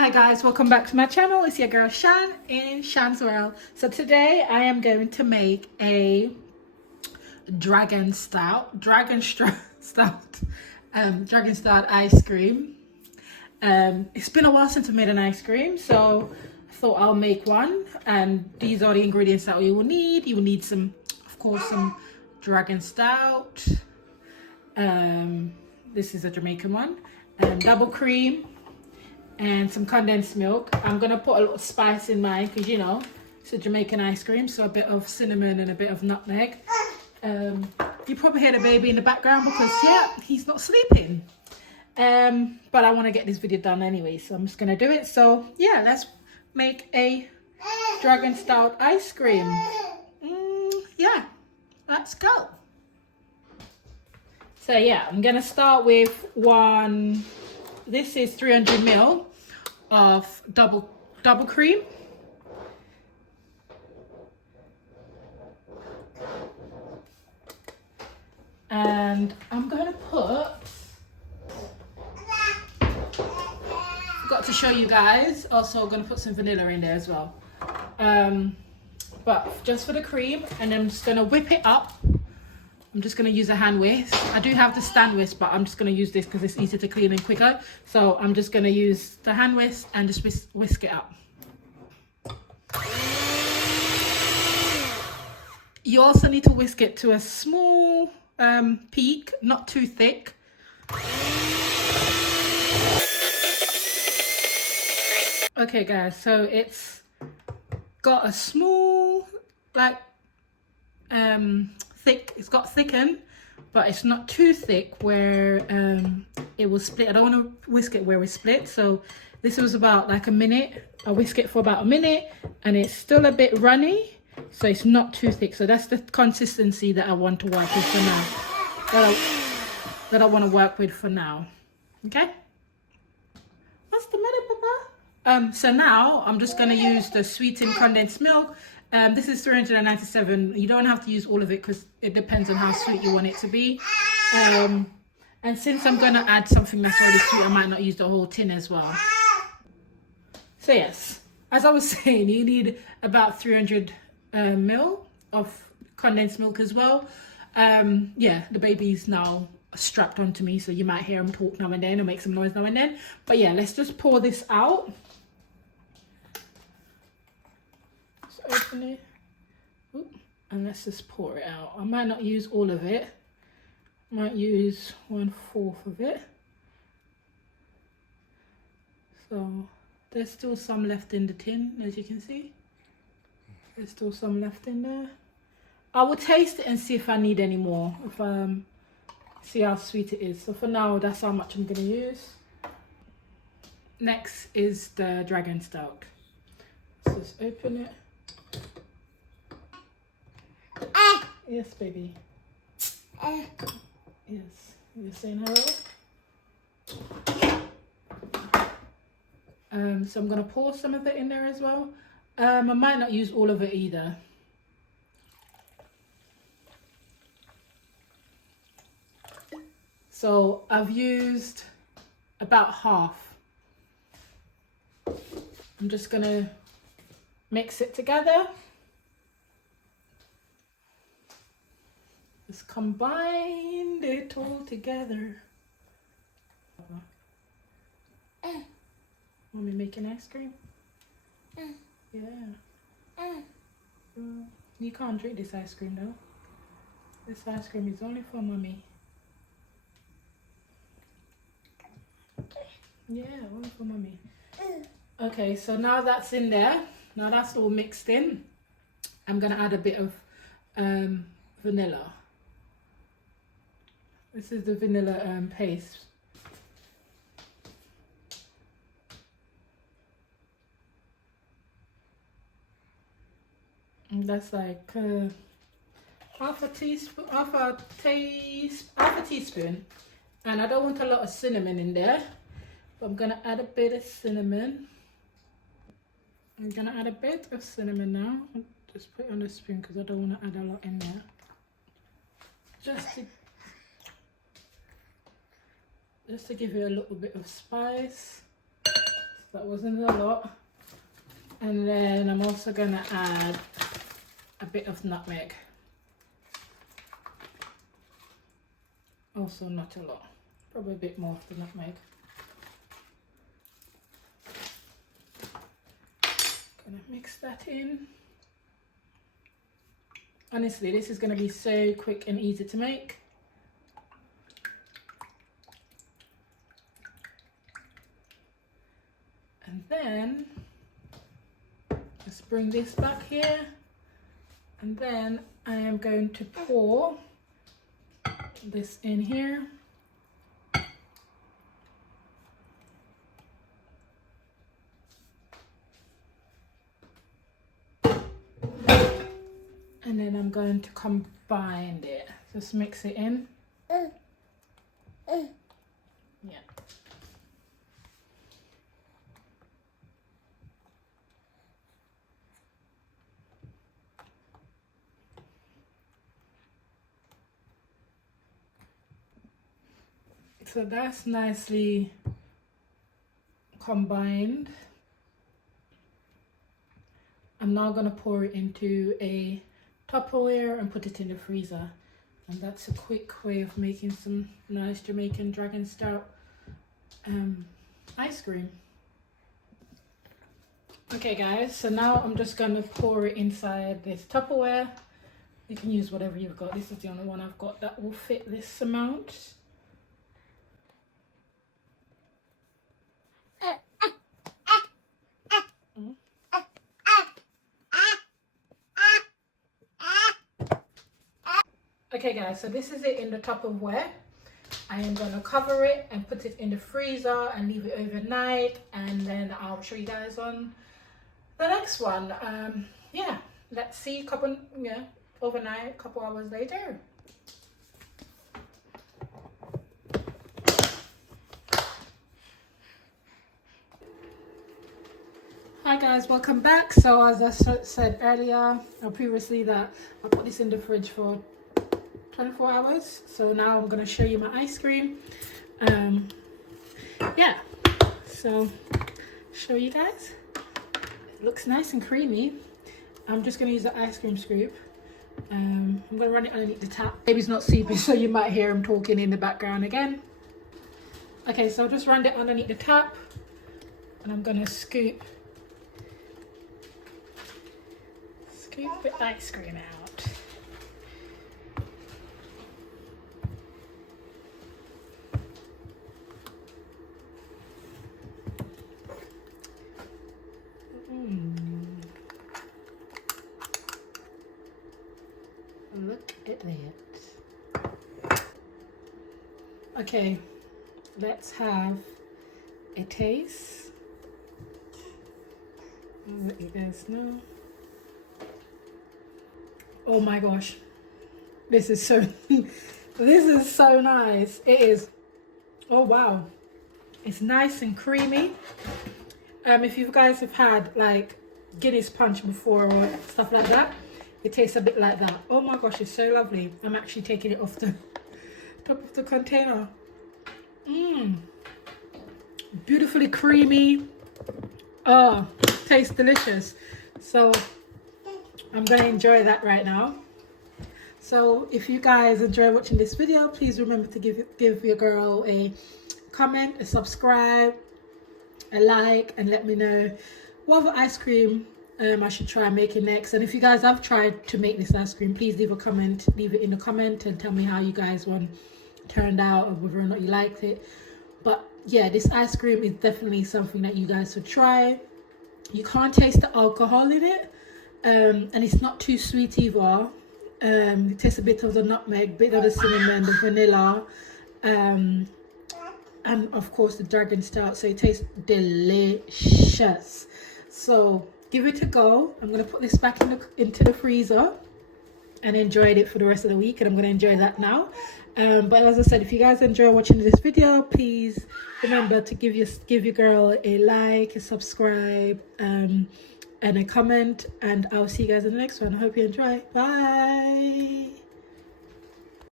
Hi guys, welcome back to my channel. It's your girl Shan in Shan's World. So today I am going to make a dragon stout ice cream. It's been a while since I made an ice cream, so I thought I'll make one. And these are the ingredients that you will need. You will need some, of course, some dragon stout. This is a Jamaican one. Double cream. And some condensed milk. I'm gonna put a little spice in mine because you know it's a Jamaican ice cream, so a bit of cinnamon and a bit of nutmeg. You probably hear the baby in the background because yeah, he's not sleeping. But I want to get this video done anyway, so I'm just gonna do it. So yeah, let's make a dragon stout ice cream. Yeah, let's go. So yeah, I'm gonna start with one. This is 300 ml of double cream. And I'm gonna forgot to show you guys, also gonna put some vanilla in there as well. But just for the cream, and I'm just gonna whip it up. I'm just going to use a hand whisk. I do have the stand whisk, but I'm just going to use this because it's easier to clean and quicker. So I'm just going to use the hand whisk and just whisk it up. You also need to whisk it to a small peak, not too thick. Okay guys, so it's got a small, like, thick, it's got thicken, but it's not too thick where it will split. I don't want to whisk it where it split, so this was about like a minute. I whisk it for about a minute and it's still a bit runny, so it's not too thick. So that's the consistency that I want to work with for now, that I want to work with for now. Okay, what's the matter, Papa? So now I'm just going to use the sweetened condensed milk. This is 397. You don't have to use all of it because it depends on how sweet you want it to be. And since I'm going to add something that's already sweet, I might not use the whole tin as well. So yes, as I was saying, you need about 300 ml of condensed milk as well. Yeah, the baby's now strapped onto me, so you might hear him talk now and then or make some noise now and then. But yeah, let's just pour this out. Open it. Ooh, and let's just pour it out. I might not use all of it. I might use 1/4 of it. So there's still some left in the tin, as you can see. There's still some left in there. I will taste it and see if I need any more. If see how sweet it is. So for now, that's how much I'm gonna use. Next is the dragon stout. Let's just open it. Yes, baby. Yes, you're saying hello. So I'm gonna pour some of it in there as well. I might not use all of it either. So I've used about half. I'm just gonna mix it together. Just combine it all together. Mommy making ice cream? Yeah. You can't drink this ice cream though. This ice cream is only for mommy. Yeah, only for mommy. Okay, so now that's in there. Now that's all mixed in. I'm gonna add a bit of vanilla. This is the vanilla paste. And that's like half a teaspoon. And I don't want a lot of cinnamon in there, but I'm gonna add a bit of cinnamon. I'm gonna add a bit of cinnamon now. Just put it on the spoon because I don't want to add a lot in there. Just to give it a little bit of spice. That wasn't a lot. And then I'm also gonna add a bit of nutmeg. Also not a lot, probably a bit more of the nutmeg. Gonna mix that in. Honestly, this is gonna be so quick and easy to make. And then just bring this back here, and then I am going to pour this in here. And then I'm going to combine it. Just mix it in. Yeah. So that's nicely combined. I'm now going to pour it into a Tupperware and put it in the freezer. And that's a quick way of making some nice Jamaican Dragon Stout ice cream. Okay guys, so now I'm just going to pour it inside this Tupperware. You can use whatever you've got. This is the only one I've got that will fit this amount. Okay guys, so this is it in the Tupperware. I am going to cover it and put it in the freezer and leave it overnight, and then I'll show you guys on the next one. Yeah, let's see overnight, a couple hours later. Hi guys, welcome back. So as I said earlier or previously, that I put this in the fridge for 24 hours. So now I'm going to show you my ice cream. Yeah, so show you guys. It looks nice and creamy. I'm just going to use the ice cream scoop. I'm going to run it underneath the tap. Baby's not sleeping, so you might hear him talking in the background again. Okay, so I'll just run it underneath the tap, and I'm going to scoop the ice cream out. Look at that. Okay, let's have a taste. I'll let you guys know. Oh my gosh, this is so this is so nice. It is. Oh wow, it's nice and creamy. If you guys have had like Guinness punch before or stuff like that, it tastes a bit like that. Oh my gosh, it's so lovely. I'm actually taking it off the top of the container. Beautifully creamy. Oh, tastes delicious. So I'm going to enjoy that right now. So if you guys enjoy watching this video, please remember to give your girl a comment, a subscribe, a like, and let me know what other ice cream I should try making next. And if you guys have tried to make this ice cream, please leave a comment, leave it in the comment and tell me how you guys turned out, or whether or not you liked it. But yeah, this ice cream is definitely something that you guys should try. You can't taste the alcohol in it, and it's not too sweet either. It tastes a bit of the nutmeg, bit of the cinnamon, the vanilla, and of course the Dragon Stout. So it tastes delicious. So give it a go. I'm going to put this back into the freezer and enjoy it for the rest of the week, and I'm going to enjoy that now. But as I said, if you guys enjoy watching this video, please remember to give your girl a like, a subscribe, and a comment, and I'll see you guys in the next one. I hope you enjoy. Bye.